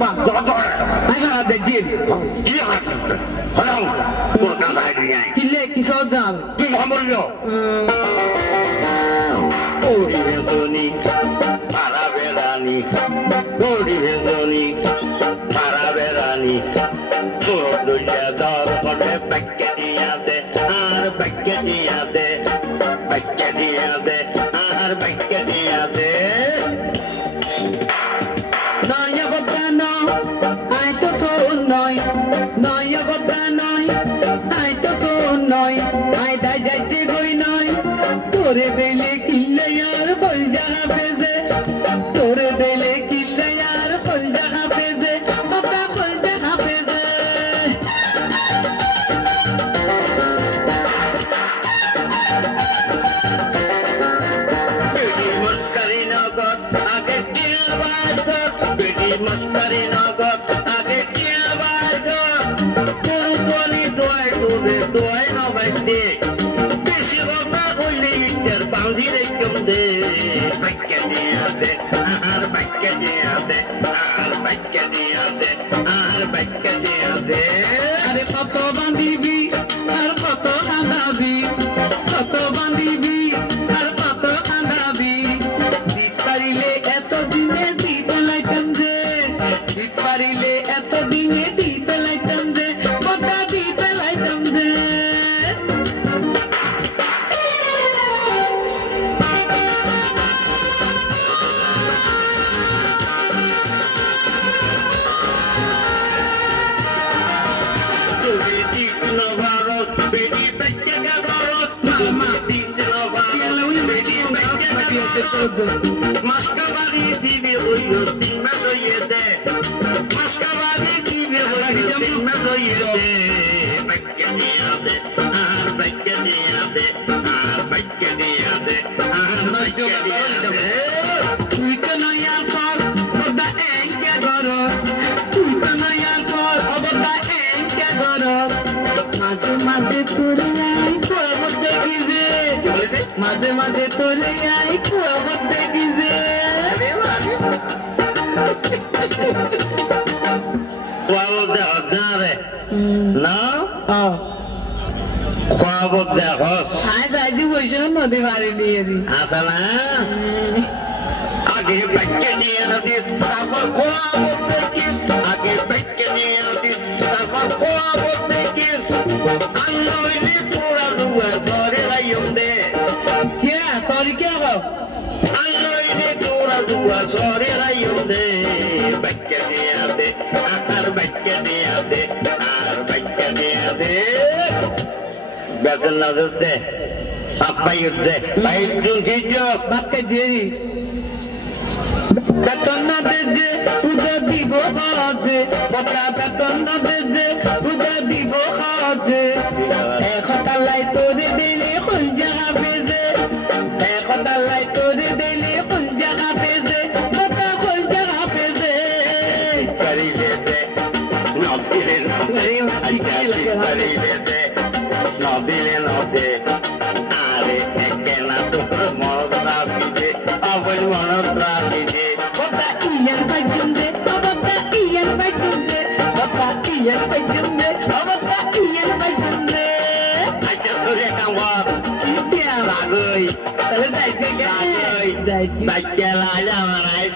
Ada dajjal. Iya kan? Halang. Bukan lagi nyai. Kile kisojal. Tu hamil yo. Ori bentoni. Para berani. Ori bentoni. Para berani. Todo jadar kone pakke diya de. Ar pakke diya de. Pakke diya de. Ar pakke diya de. Naya babano. Ai to so noi. Naya babano. Ai to so noi. Ai da jajje goi noi. Tore bele kille yar bol jaha peze. Tore bele kille yar bol jaha peze. Baba bol jaha peze. Bedi muskari nagot age dia bargot. Bedi muskari nagot age dia bargot. Turu toni tuai tube tuai no baiti. Besi bota kuli ikter bangdi rekum de. Bakke dia de, ahar bakke dia de, ahar bakke dia de, ahar bakke dia de. আরে কত বান্দিবি আর কত কাঁদাবি কত বান্দিবি আর কত কাঁদাবি দিত পারিলে এত দিনে দিত লাইতাম যে দিত পারিলে এত দিনে দিত লাইতাম যে কটা দিত লাইতাম যে Bedi no varot, bedi bakke ka varot, mama bedi no varot, bedi bakke ka varot. Maskabari dibi oyo tinme doyede. Maskabari dibi oyo tinme doyede. Bakke diyade, ahar bakke diyade, ahar bakke diyade, ahar bakke diyade. তুই তো নয়ার পর ওটা এঁকে ধরো তুই তো নয়ার পর অবতা এঁকে ধরো মাঝে মাঝে তোরে আই খবর দেখি যে মাঝে মাঝে তোরে আই খবর দেখি যে Kwabo de hodare. No? Kwabo de hos. আয় দাদি বসে নদী বাড়ি নিয়ে দি Asana. Age bakke diyade, tapa kwabo bekis. Age bakke diyade, tapa kwabo bekis. Annoyli pura duwa sore rayumde. কে সরি কে গো Annoyli pura duwa sore rayumde. Bakke diyade, ahar bakke diyade, ahar bakke diyade. Bakın nazırde. Sappa yürde. Bayıldın hiç yok. বাপকে Jerry বেতন না দেজে পূজা দিব হাতে বটা বেতন না দেজে পূজা দিব হাতে একতালাই তোরে দিলে কোন জায়গা পেজে একতালাই তোরে দিলে কোন জায়গা পেজে বটা কোন জায়গা পেজে Parilede, nabile nabde, ajati parilede, nabile nabde, are ekena tumar monot rabide, avol monot rabide. বটা ইয়ার বাজুমে বটা ইয়ার বাজুমে বটা ইয়ার বাজুমে বটা ইয়ার বাজুমে Aja sore kawar, ইতিয়া lagoi, তাহলে যাইতে lagoi, যাইতে baca lah aja marais.